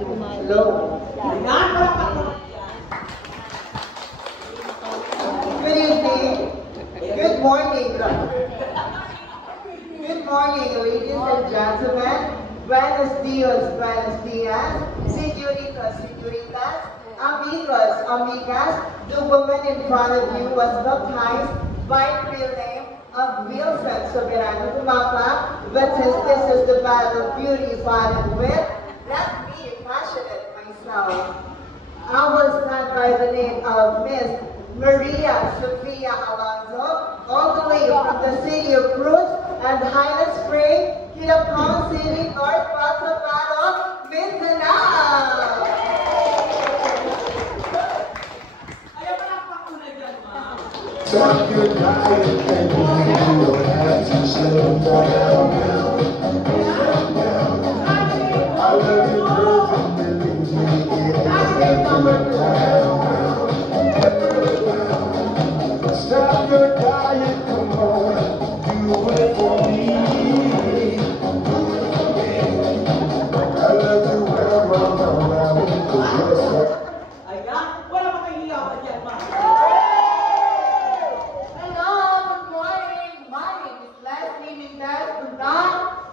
Hello. Good evening. Good morning. Good morning, ladies and gentlemen. Buenos dias, señoritas, señoritas, amigos, amigas. The woman in front of you was baptized by the real name of Wilson Soberano Tumapa, but since this is the battle of beauty fought and wit, let me passionate myself. I was not by the name of Miss Maria Sofia Alonso, all the way from the city of Cruz and Highland Spring, Quirapon City, North Cotabato, Mindanao. Stop your diet and you don't have to slow down. I love you, girls, and believe me, it ain't that down. Stop your diet, come on, do it for me. I love you wherever I'm around, 'cause you're so.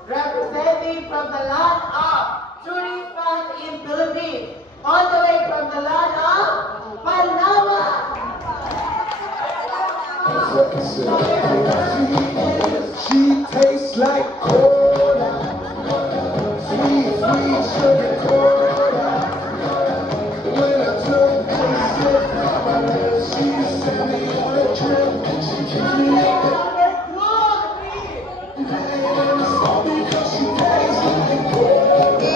Representing from the land of Turipan in Philippines, all the way from the land of Palawan. She tastes like cola, sweet, sweet sugar cola. When I took a sip from her lips, she sent me on a trip. She took me up because she tastes like cola,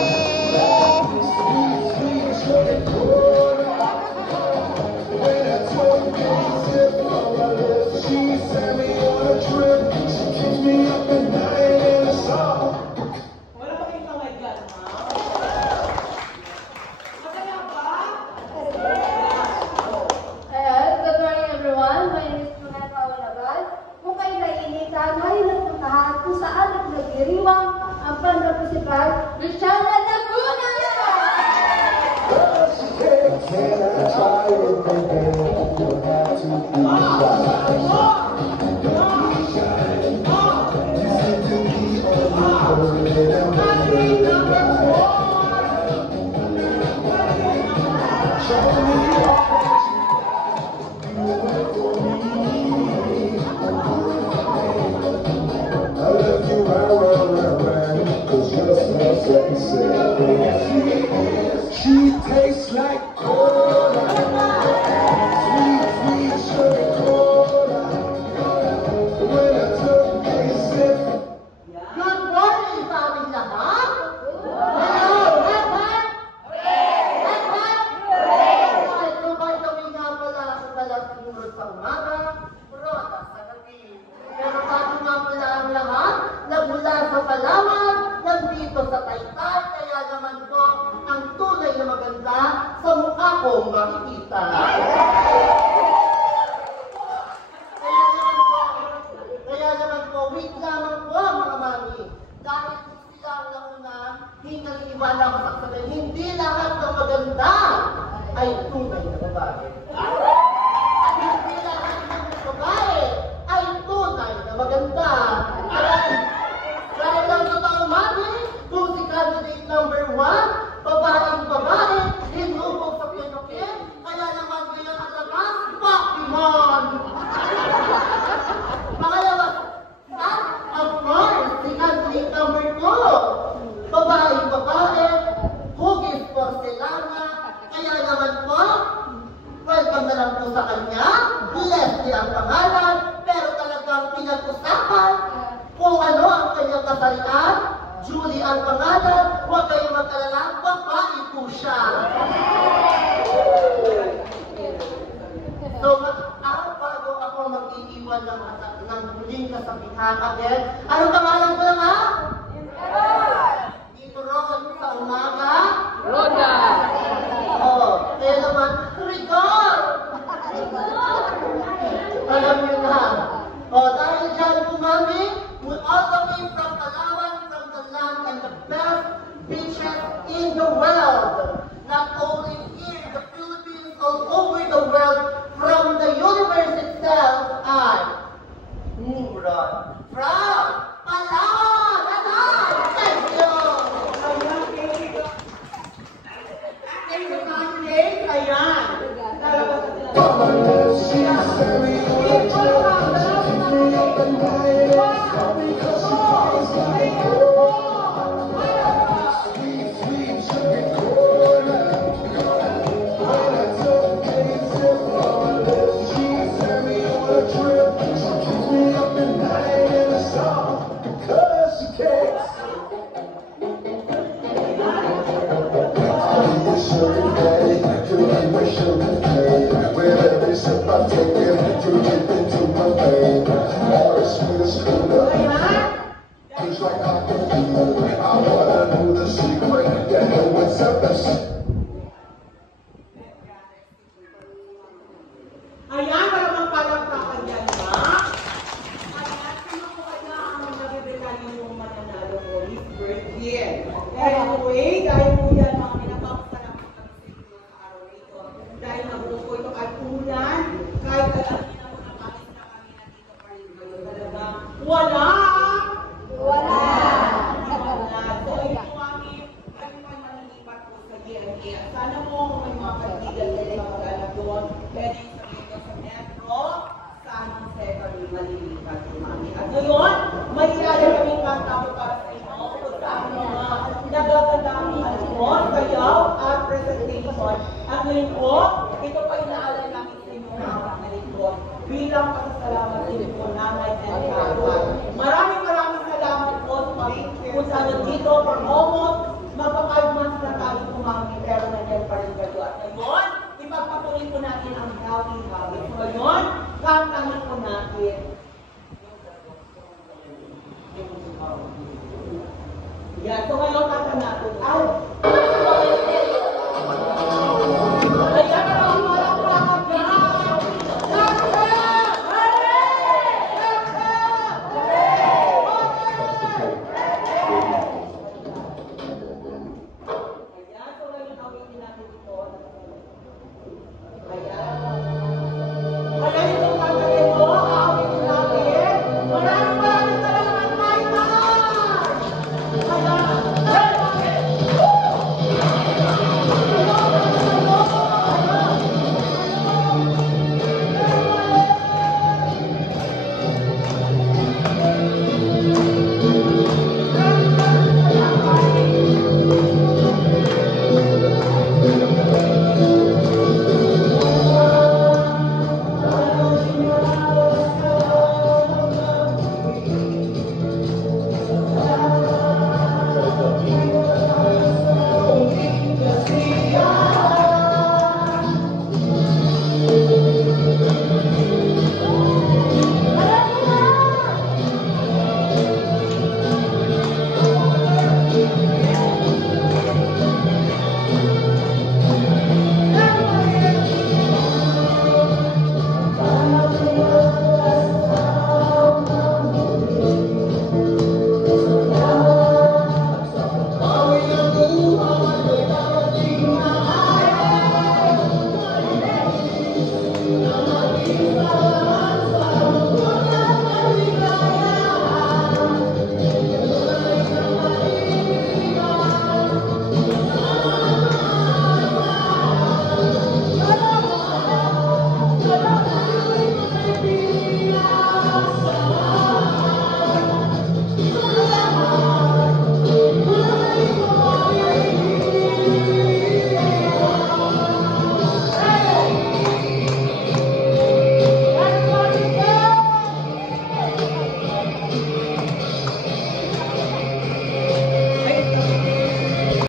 sweet, sweet sugar cola. When I took a sip from her lips, she sent me on a trip. She kicked me up at night in the song. Good morning everyone. My name is Tunay Paulabas. Kung kayo nainitan, mahilig ng lahat kung saan nagdiriwang ang panrapusipal Richard Laguna! Can I try it, baby? You have to be shy. You seem to be on the road and I'm ready to ride. Show me all that you went for me. I love you right, 'cause you're so sexy. She tastes like cola, sweet, sweet sugar cola. When I took a sip. Good morning sa aming lahat. Hello, lahat? Lahat? Kahit kami nga pala sa dalang siguro sa umaga, Roda sa gabi. Pero bago nga pala ang lahat, nagmula sa Palawan, nandito sa Taytay, kaya naman po ang tunay na maganda sa mukha kong makikita. Kaya naman po, wait lamang po mga mami. Dahil sila ang nauna, hindi iwala ko sa sabi, hindi lahat ng maganda ay tunay na babae. At hindi lahat ng babae ay tunay na maganda. Dahil ang totoo mami, kung si candidate number 1, babaeng babae, hinubog sa pinukin, kaya naman ngayon ang labas, Pokemon! Pangalawa, of course, si candidate number 2, babaeng babae, hugis porcelana, kaya naman po, welcome na lang po sa kanya, Leslie ang pangalan, pero talagang pinag-usapan kung ano ang kanyang kasarian. Julie ang pangalan, huwag kayong mag-alala, babae po siya. So, bago ako mag-iiwan ng huling kasabihan again, anong pangalan ko lang ha? Dito Ron sa umaga? Roda! Oh, kaya naman, Rigor! Alam niyo na. Oh, dahil dyan po mami, all the way from Palawan, from the land and the best beaches in the world. sugar cane. With every sip I take it, you get into my vein. All the sweetest food tastes like I can feel. I wanna know the secret, the hell with service. Ayan, maramang palakpakan yan, ha? Ayan, sino po kaya ang nabibigay yung mananalo ko this birthday? Anyway, dahil po yan mga pinapapasalamat kami sa inyo sa araw nito. Dahil nabuo po ito at ulan, kahit alam niyo na po na panis na kami nandito pa rin kayo talaga. Wala! Wala! So, ito kami, kami pa manilipat po sa GMA. Sana po kung may mga kaibigan kayo na mag-anak doon, pwede sa Metro, San Jose kami malilipat kumami. At ngayon, may ilalagay kami kanta po para sa inyo kung saan mga nagagandang alumon, kayaw, at presentation. At ngayon po, ito pa inaalay namin sa inyo na lingkod bilang pasasalamat din po nanay and tatay. Maraming salamat po sa kung saan nandito for all